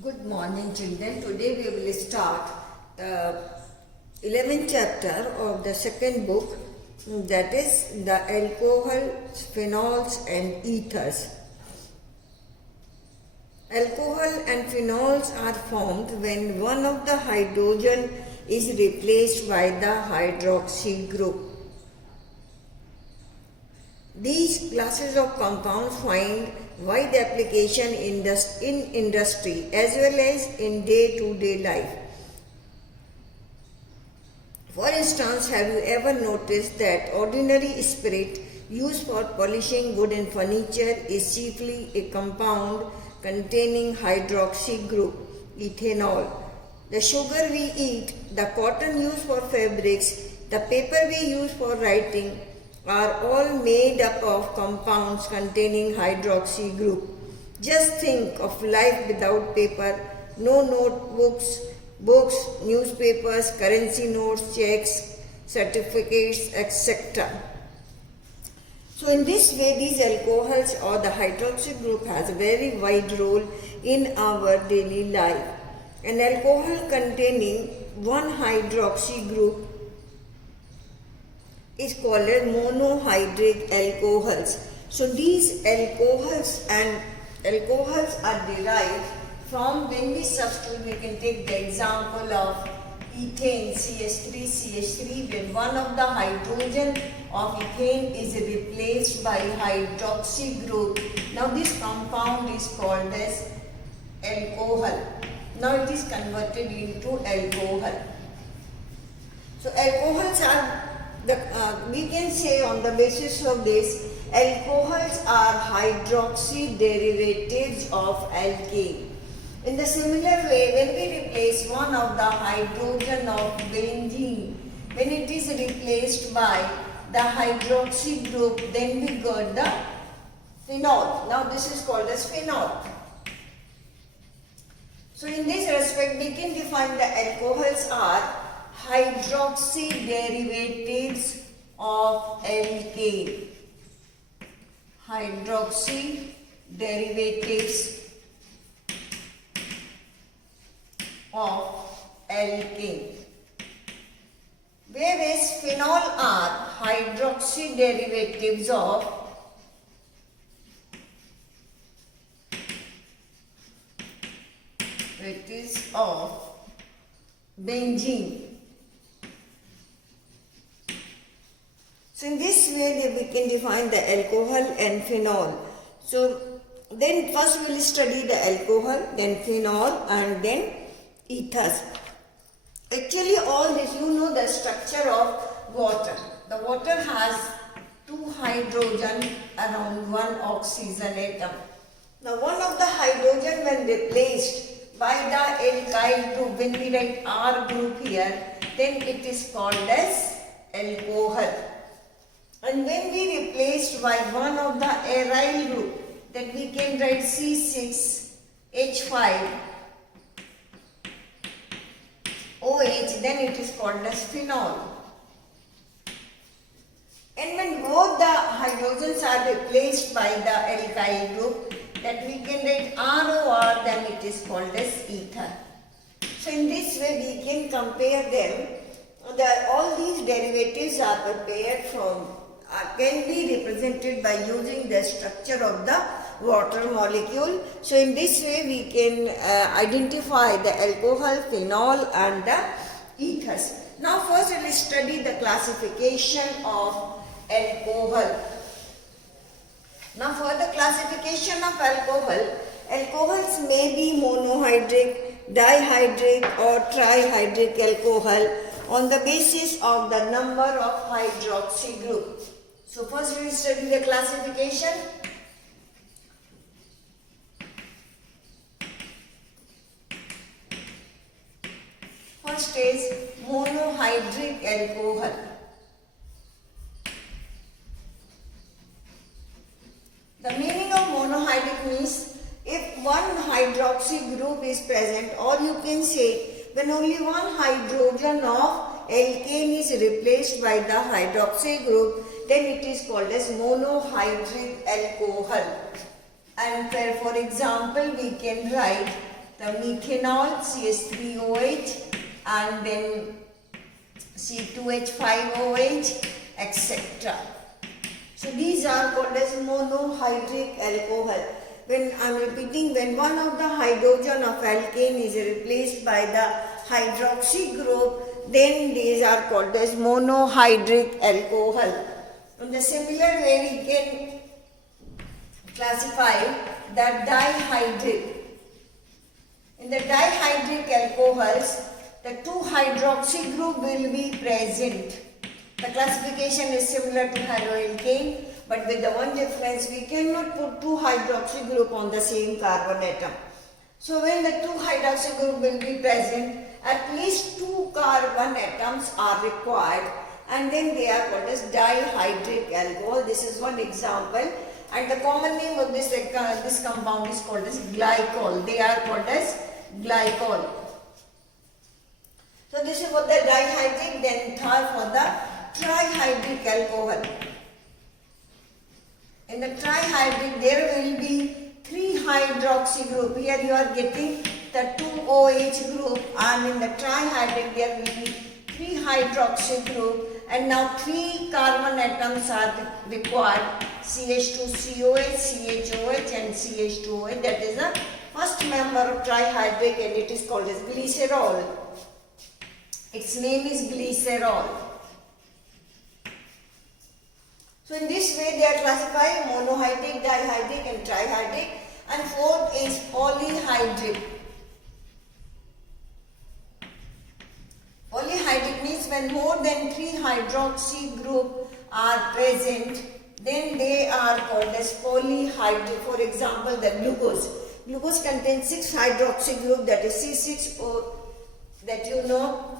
Good morning, children. Today we will start the 11th chapter of the second book, that is the alcohols, phenols, and ethers. Alcohol and phenols are formed when one of the hydrogen is replaced by the hydroxy group. These classes of compounds find wide application in industry as well as in day-to-day life. For instance, have you ever noticed that ordinary spirit used for polishing wood and furniture is chiefly a compound containing hydroxy group, ethanol? The sugar we eat, the cotton used for fabrics, the paper we use for writing are all made up of compounds containing hydroxy group. Just think of life without paper, no notebooks, books, newspapers, currency notes, checks, certificates, etc. So in this way, these alcohols or the hydroxy group has a very wide role in our daily life. An alcohol containing one hydroxy group is called as monohydric alcohols. So these alcohols are derived from, when we substitute, we can take the example of ethane CH3CH3, when one of the hydrogen of ethane is replaced by hydroxy group. Now this compound is called as alcohol. Now it is converted into alcohol. So alcohols are we can say on the basis of this, alcohols are hydroxy derivatives of alkane. In the similar way, when we replace one of the hydrogen of benzene, when it is replaced by the hydroxy group, then we got the phenol. Now this is called as phenol. So in this respect, we can define the alcohols are hydroxy derivatives of alkane. Hydroxy derivatives of alkane. Whereas phenol are hydroxy derivatives of benzene. So in this way we can define the alcohol and phenol. So then first we will study the alcohol, then phenol, and then ethers. Actually all this, you know the structure of water. The water has two hydrogen around one oxygen atom. Now one of the hydrogen, when replaced by the alkyl group, when we write R group here, then it is called as alcohol. And when we replaced by one of the aryl group, then we can write C6H5 OH, then it is called as phenol. And when both the hydrogens are replaced by the alkyl group, that we can write ROR, then it is called as ether. So in this way we can compare them. All these derivatives are prepared from can be represented by using the structure of the water molecule. So in this way we can identify the alcohol, phenol, and the ethers. Now first we will study the classification of alcohol. Now for the classification of alcohol, alcohols may be monohydric, dihydric, or trihydric alcohol on the basis of the number of hydroxy group. So first we will study the classification. First is monohydric alcohol. The meaning of monohydric means if one hydroxy group is present, or you can say when only one hydrogen of alkane is replaced by the hydroxy group, then it is called as monohydric alcohol. And for example, we can write the methanol, CH3OH, and then C2H5OH, etc. So these are called as monohydric alcohol. When I am repeating, when one of the hydrogen of alkane is replaced by the hydroxy group, then these are called as monohydric alcohol. In the similar way, we can classify the dihydric. In the dihydric alcohols, the 2-hydroxy group will be present. The classification is similar to haloalkane, but with the one difference, we cannot put 2-hydroxy group on the same carbon atom. So when the 2-hydroxy group will be present, at least 2 carbon atoms are required, and then they are called as dihydric alcohol. This is one example, and the common name of this compound is called as glycol. They are called as glycol. So this is for the dihydric, then third for the trihydric alcohol. In the trihydric, there will be 3 hydroxy group. Here you are getting the 2OH group, and in the trihydric there will be 3 hydroxy group, and now 3 carbon atoms are required: CH2COH, CHOH, and CH2OH. That is the first member of trihydric, and it is called as glycerol. Its name is glycerol. So in this way they are classified: monohydric, dihydric, and trihydric. And fourth is polyhydric. Polyhydric means when more than 3 hydroxy group are present, then they are called as polyhydric. For example, the glucose. Glucose contains 6 hydroxy group, that is C6O, that you know,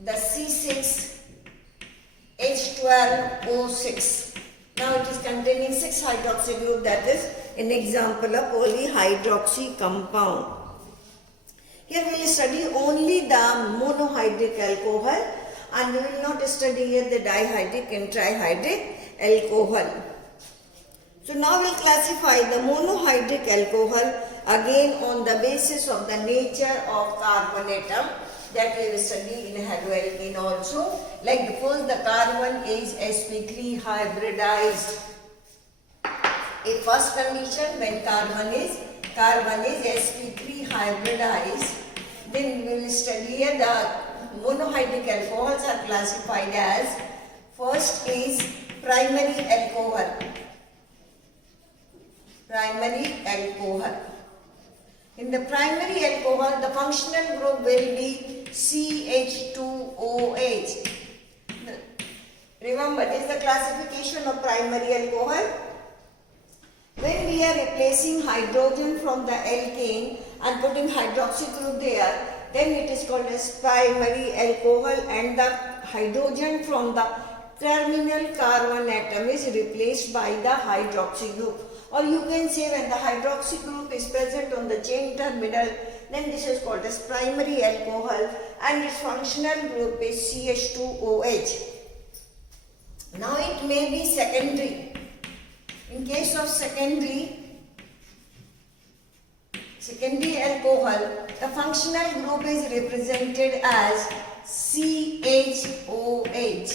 the C6H12O6. Now it is containing 6 hydroxy group, that is an example of polyhydroxy compound. Here we will study only the monohydric alcohol, and we will not study here the dihydric and trihydric alcohol. So now we will classify the monohydric alcohol again on the basis of the nature of carbon atom, that we will study in haloalkane also. Like the first, the carbon is sp3 hybridized. A first condition, when carbon is sp3 hybridized, then we will study here the monohydric alcohols are classified as: first is primary alcohol. Primary alcohol. In the primary alcohol, the functional group will be CH2OH. Remember, this is the classification of primary alcohol. When we are replacing hydrogen from the alkane and putting hydroxy group there, then it is called as primary alcohol, and the hydrogen from the terminal carbon atom is replaced by the hydroxy group. Or you can say when the hydroxy group is present on the chain terminal, then this is called as primary alcohol, and its functional group is CH2OH. Now it may be secondary. In case of secondary alcohol, the functional group is represented as CHOH.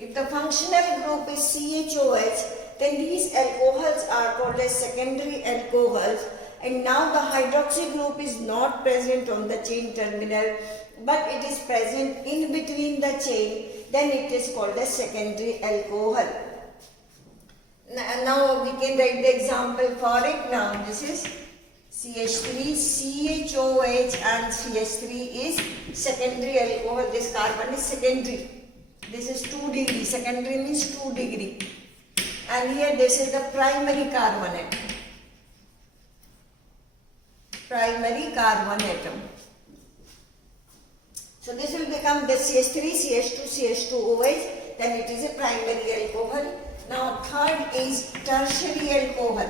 If the functional group is CHOH, then these alcohols are called as secondary alcohols, and now the hydroxy group is not present on the chain terminal, but it is present in between the chain, then it is called as secondary alcohol. Now we can write the example for it. Now this is CH3, CHOH, and CH3 is secondary alcohol. This carbon is secondary. This is 2 degree. Secondary means 2 degree. And here this is the primary carbon atom. Primary carbon atom. So this will become the CH3, CH2, CH2OH. Then it is a primary alcohol. Now third is tertiary alcohol.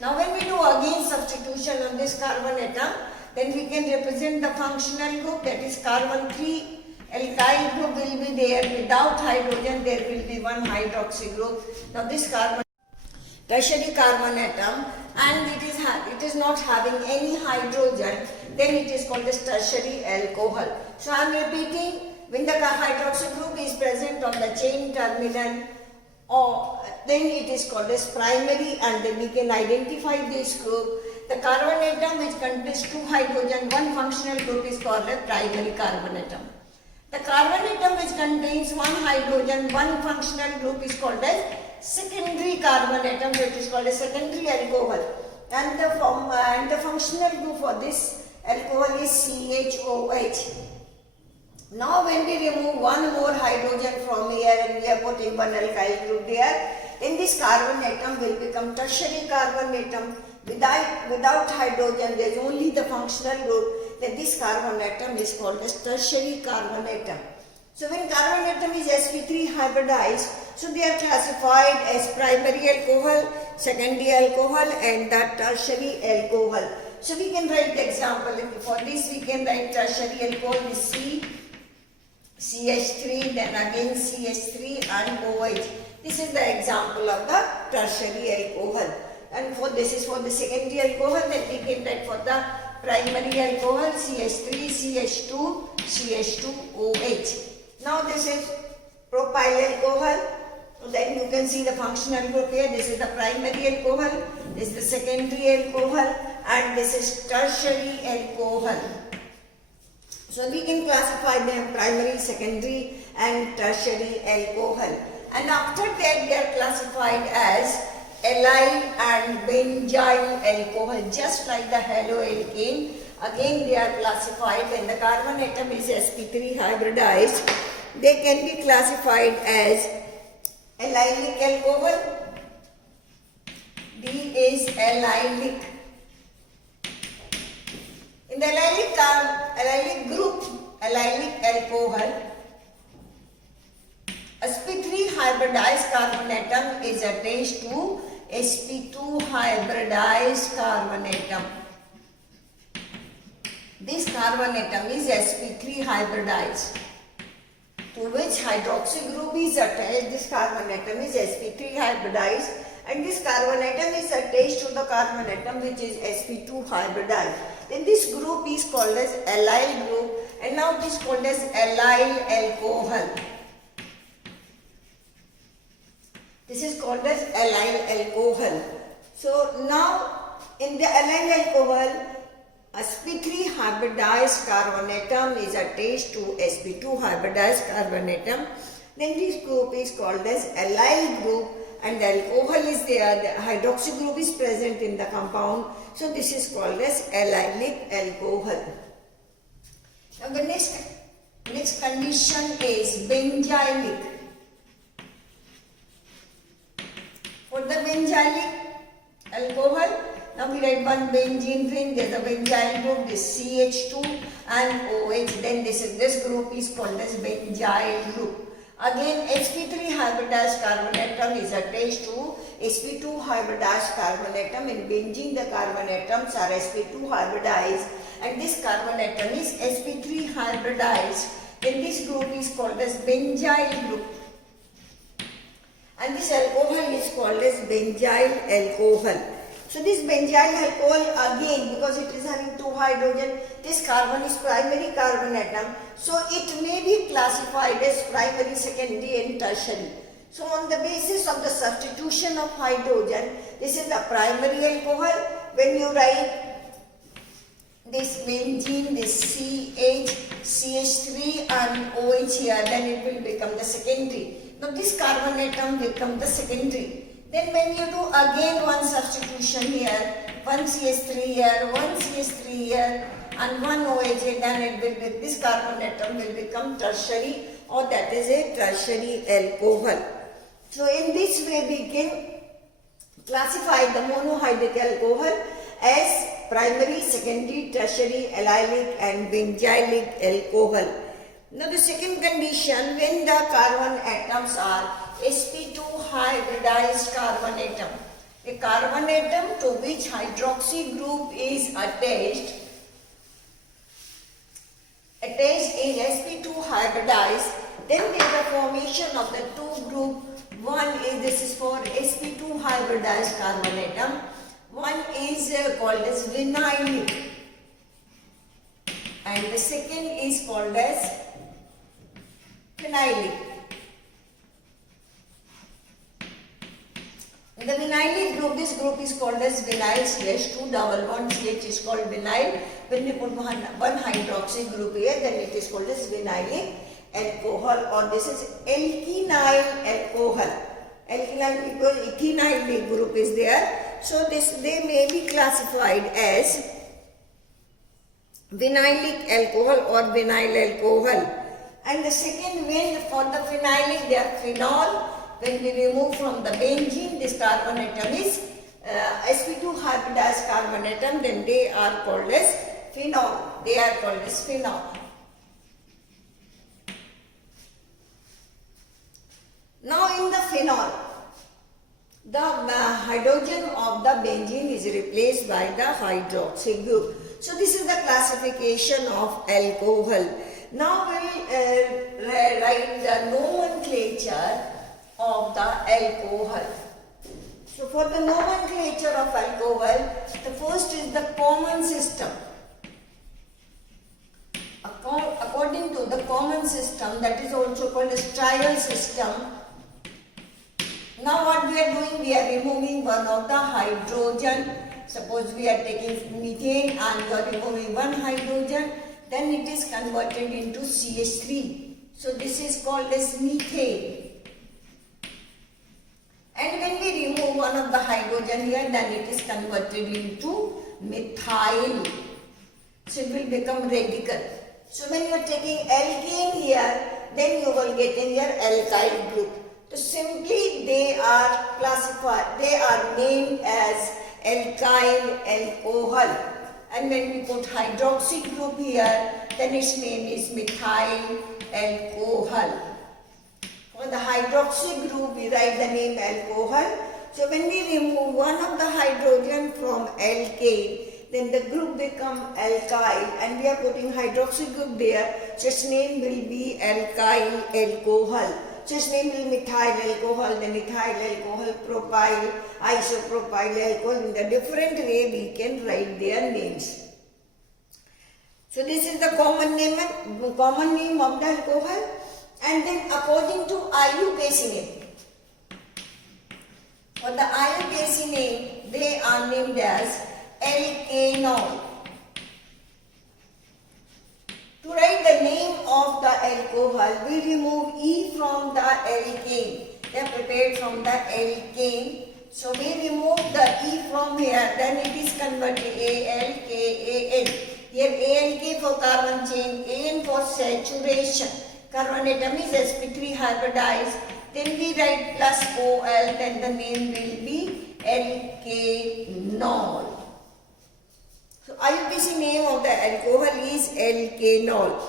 Now when we do again substitution on this carbon atom, then we can represent the functional group, that is carbon 3 alkyl group will be there. Without hydrogen there will be 1 hydroxy group. Now this carbon tertiary carbon atom, and it is not having any hydrogen, then it is called as tertiary alcohol. So I am repeating, when the hydroxy group is present on the chain terminal, or then it is called as primary, and then we can identify this group. The carbon atom which contains two hydrogen, one functional group is called a primary carbon atom. The carbon atom which contains one hydrogen, one functional group is called as secondary carbon atom, so it is called a secondary alcohol. And the functional group for this alcohol is CHOH. Now when we remove one more hydrogen from here and we are putting one alkyl group there, then this carbon atom will become tertiary carbon atom. Without hydrogen, there is only the functional group, then this carbon atom is called as tertiary carbon atom. So when carbon atom is sp3 hybridized, so they are classified as primary alcohol, secondary alcohol, and the tertiary alcohol. So we can write the example. For this we can write tertiary alcohol is CH3, then again CH3 and OH. This is the example of the tertiary alcohol. And for this is for the secondary alcohol, then we can write for the primary alcohol CH3, CH2, CH2OH. Now this is propyl alcohol. Then you can see the functional group here. This is the primary alcohol, this is the secondary alcohol, and this is tertiary alcohol. So we can classify them primary, secondary, and tertiary alcohol. And after that they are classified as allyl and benzyl alcohol, just like the haloalkane. Again they are classified when the carbon atom is sp3 hybridized. They can be classified as allylic alcohol. D is allylic. In the allylic group, allylic alcohol, sp3 hybridized carbon atom is attached to sp2 hybridized carbon atom. This carbon atom is sp3 hybridized, to which hydroxy group is attached. This carbon atom is sp3 hybridized, and this carbon atom is attached to the carbon atom which is sp2 hybridized. Then this group is called as allyl group, and now it is called as allyl alcohol. This is called as allyl alcohol. So now in the allyl alcohol, sp3 hybridized carbon atom is attached to sp2 hybridized carbon atom. Then this group is called as allyl group, and the alcohol is there, the hydroxy group is present in the compound. So this is called as allylic alcohol. Now the next condition is benzylic. For the benzylic alcohol, now we write one benzene ring, there is a benzyl group, this CH2 and OH, then this group is called as benzyl group. Again sp3 hybridized carbon atom is attached to sp2 hybridized carbon atom. In benzene the carbon atoms are sp2 hybridized, and this carbon atom is sp3 hybridized. Then this group is called as benzyl group, and this alcohol is called as benzyl alcohol. So this benzyl alcohol, again because it is having two hydrogen, this carbon is primary carbon atom, so it may be classified as primary, secondary and tertiary. So on the basis of the substitution of hydrogen, this is the primary alcohol. When you write this benzene, this CH, CH3 and OH here, then it will become the secondary. Now this carbon atom will become the secondary. Then when you do again one substitution here, one CH3 here, one CH3 here and one OH, then it will be, this carbon atom will become tertiary, or that is a tertiary alcohol. So in this way we can classify the monohydrate alcohol as primary, secondary, tertiary, allylic and benzylic alcohol. Now the second condition, when the carbon atoms are sp2 hybridized carbon atom, a carbon atom to which hydroxy group is attached is sp2 hybridized, then there is a formation of the two group. One is, this is for sp2 hybridized hybridized carbon atom. One is called as vinylic, and the second is called as phenylic. In the vinylic group, this group is called as vinyl CH, 2 double bond CH is called vinyl. When we put one hydroxy group here, then it is called as vinylic alcohol, or this is alkenyl alcohol. Alkenyl because ethenyl group is there. So they may be classified as vinylic alcohol or vinyl alcohol. And the second one, for the phenylic, they are phenol. When we remove from the benzene, this carbon atom is sp2 hybridized carbon atom, then they are called as phenol. They are called as phenol. Now in the phenol, the hydrogen of the benzene is replaced by the hydroxy group. So this is the classification of alcohol. Now we will write the nomenclature of the alcohol. So for the nomenclature of alcohol, the first is the common system. According to the common system, that is also called as trial system. Now what we are doing, we are removing one of the hydrogen. Suppose we are taking methane and you are removing one hydrogen, then it is converted into CH3. So this is called as methane. And when we remove one of the hydrogen here, then it is converted into methyl. So it will become radical. So when you are taking alkane here, then you will get in your alkyl group. So simply they are classified, they are named as alkyl alcohol. And when we put hydroxy group here, then its name is methyl alcohol. For the hydroxy group, we write the name alcohol. So when we remove one of the hydrogen from alkane, then the group become alkyl, and we are putting hydroxy group there. So its name will be alkyl alcohol. So its name will be methyl alcohol, then methyl alcohol, propyl, isopropyl alcohol. In the different way we can write their names. So this is the common name of the alcohol. And then according to IUPAC name, for the IUPAC name, they are named as alkanol. To write the name of the alcohol, we remove E from the alkane. They are prepared from the alkane. So we remove the E from here, then it is converted ALKAN. Here ALK for carbon chain, AN for saturation. Carbon atom is sp3 hybridized. Then we write plus OL, then the name will be alkanol. So IUPAC name of the alcohol is alkanol.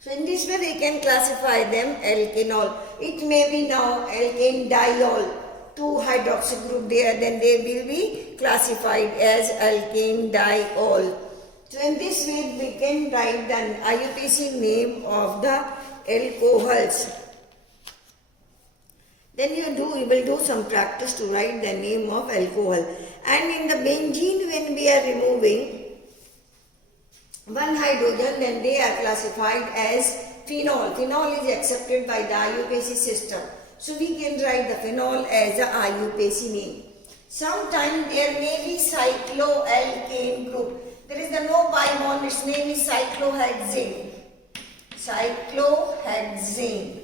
So in this way we can classify them alkanol. It may be now alkane diol, 2 hydroxy group there, then they will be classified as alkane diol. So in this way we can write the IUPAC name of the alcohols. Then you will do some practice to write the name of alcohol. And in the benzene, when we are removing one hydrogen, then they are classified as phenol. Phenol is accepted by the IUPAC system. So we can write the phenol as a IUPAC name. Sometimes there may be cycloalkane group. There is no bi-bond, its name is cyclohexane. Cyclohexane.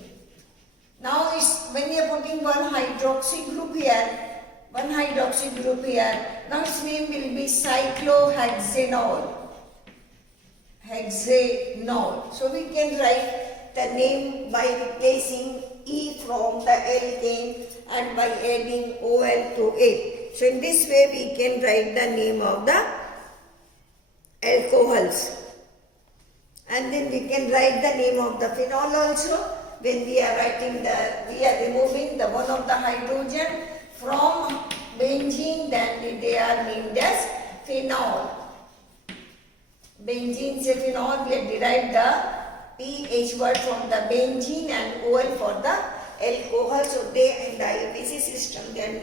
Now when we are putting one hydroxy group here, now its name will be cyclohexanol. Hexanol. So we can write the name by replacing E from the alkane and by adding OL to it. So in this way we can write the name of the alcohols. And then we can write the name of the phenol also. When we are removing the one of the hydrogen from benzene, then they are named as phenol. Benzene se phenol, we have derived the PH word from the benzene and OL for the alcohol. So they in the IUPAC system, they are